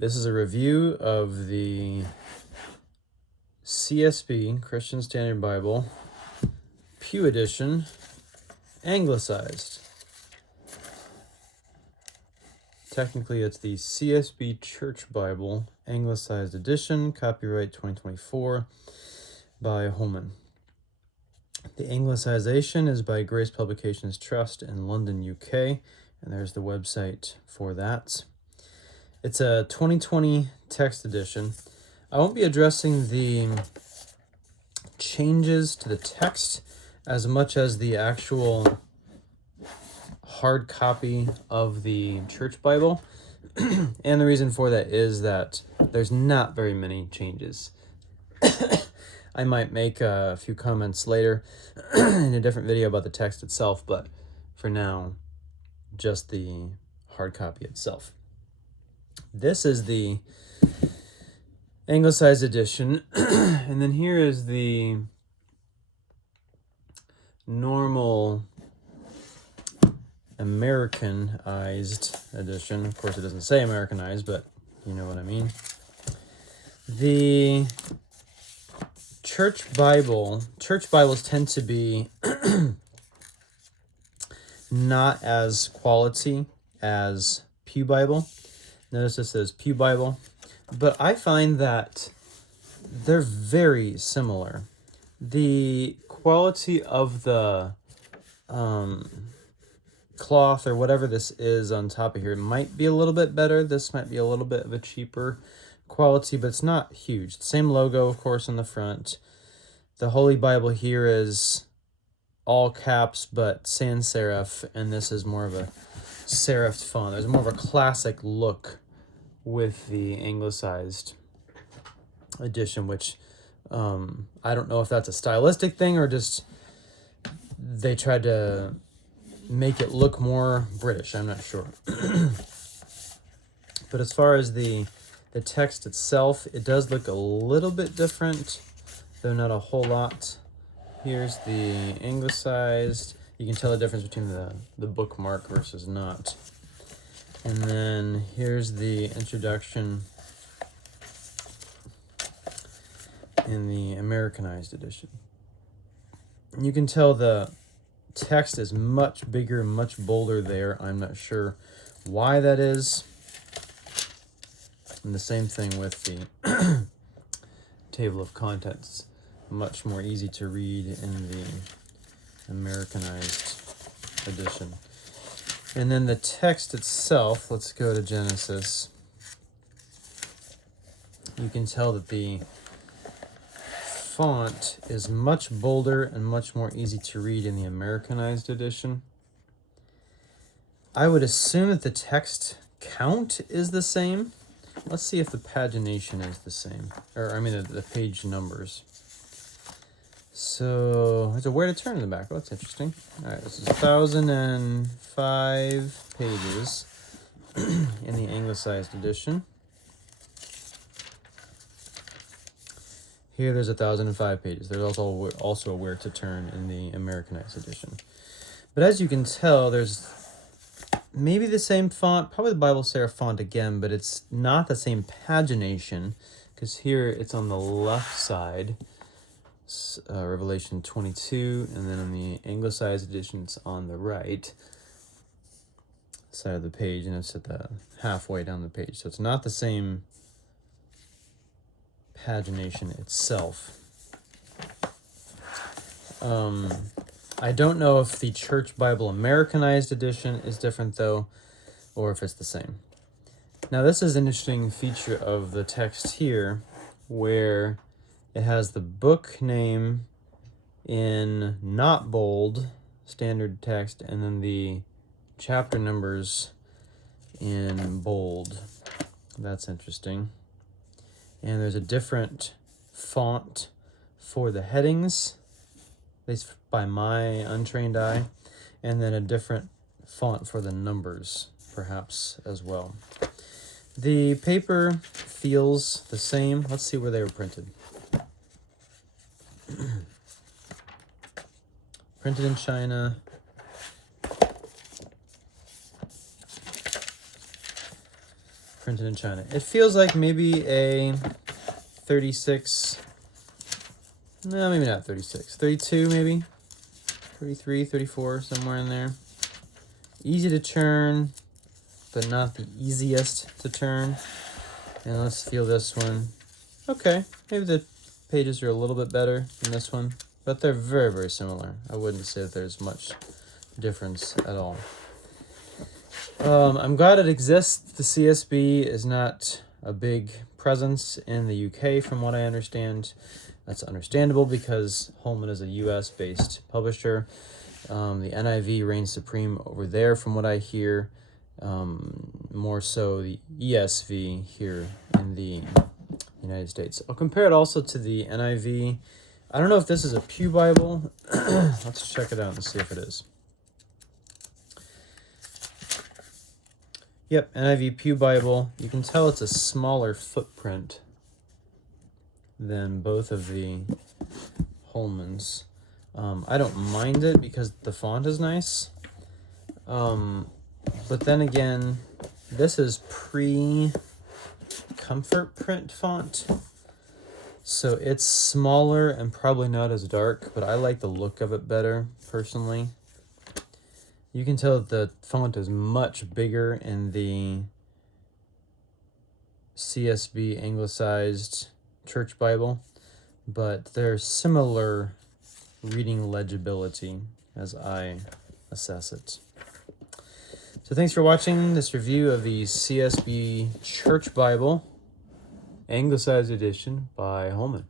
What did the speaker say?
This is a review of the CSB, Christian Standard Bible, Pew Edition, Anglicized. Technically, it's the CSB Church Bible, Anglicized Edition, copyright 2024 by Holman. The Anglicization is by Grace Publications Trust in London, UK, and there's the website for that. It's a 2020 text edition. I won't be addressing the changes to the text as much as the actual hard copy of the church Bible. And the reason for that is that there's not very many changes. I might make a few comments later in a different video about the text itself, but for now, just the hard copy itself. This is the Anglicized edition, and then here is the normal Americanized edition. Of course, it doesn't say Americanized, but you know what I mean. The church Bibles tend to be not as quality as Pew Bible. Notice this says Pew Bible, but I find that they're very similar. The quality of the cloth or whatever this is on top of here might be a little bit better. This might be a little bit of a cheaper quality, but it's not huge. Same logo, of course, on the front. The Holy Bible here is all caps, but sans serif, and this is more of a serifed font. There's more of a classic look with the Anglicized edition, which I don't know if that's a stylistic thing or just they tried to make it look more British. I'm not sure. But as far as the text itself, it does look a little bit different, though not a whole lot. Here's the Anglicized. You can tell the difference between the bookmark versus not. And then here's the introduction in the Americanized edition. And you can tell the text is much bigger, much bolder there. I'm not sure why that is. And the same thing with the table of contents. Much more easy to read in the Americanized edition. And then the text itself, let's go to Genesis. You can tell that the font is much bolder and much more easy to read in the Americanized edition. I would assume that the text count is the same. Let's see if the pagination is the same. Or, I mean, the page numbers. So, there's a where to turn in the back. Oh, that's interesting. All right, this is 1,005 pages in the Anglicized edition. Here, there's 1,005 pages. There's also a where to turn in the Americanized edition. But as you can tell, there's maybe the same font, probably the Bible serif font again, but it's not the same pagination, because here it's on the left side. Revelation 22, and then on the Anglicized edition, it's on the right side of the page, and it's at the halfway down the page. So it's not the same pagination itself. I don't know if the Church Bible Americanized edition is different, though, or if it's the same. Now, this is an interesting feature of the text here, where it has the book name in not bold, standard text, and then the chapter numbers in bold. That's interesting. And there's a different font for the headings, at least by my untrained eye, and then a different font for the numbers, perhaps, as well. The paper feels the same. Let's see where they were printed. Printed in China. printed in China. It feels like maybe a 36, no, maybe not 36, 32 maybe, 33, 34, somewhere in there. Easy to turn, but not the easiest to turn. And let's feel this one. Okay, maybe the pages are a little bit better than this one, but they're very, very similar. I wouldn't say that there's much difference at all. I'm glad it exists. The CSB is not a big presence in the UK from what I understand. That's understandable because Holman is a US-based publisher. The NIV reigns supreme over there from what I hear. More so the ESV here in the United States. I'll compare it also to the NIV. I don't know if this is a Pew Bible. Let's check it out and see if it is. Yep, NIV Pew Bible. You can tell it's a smaller footprint than both of the Holmans. I don't mind it because the font is nice. But then again, this is pre-comfort print font. So it's smaller and probably not as dark, but I like the look of it better, personally. You can tell that the font is much bigger in the CSB Anglicized Church Bible, but they're similar reading legibility as I assess it. So thanks for watching this review of the CSB Church Bible, Anglicized edition by Holman.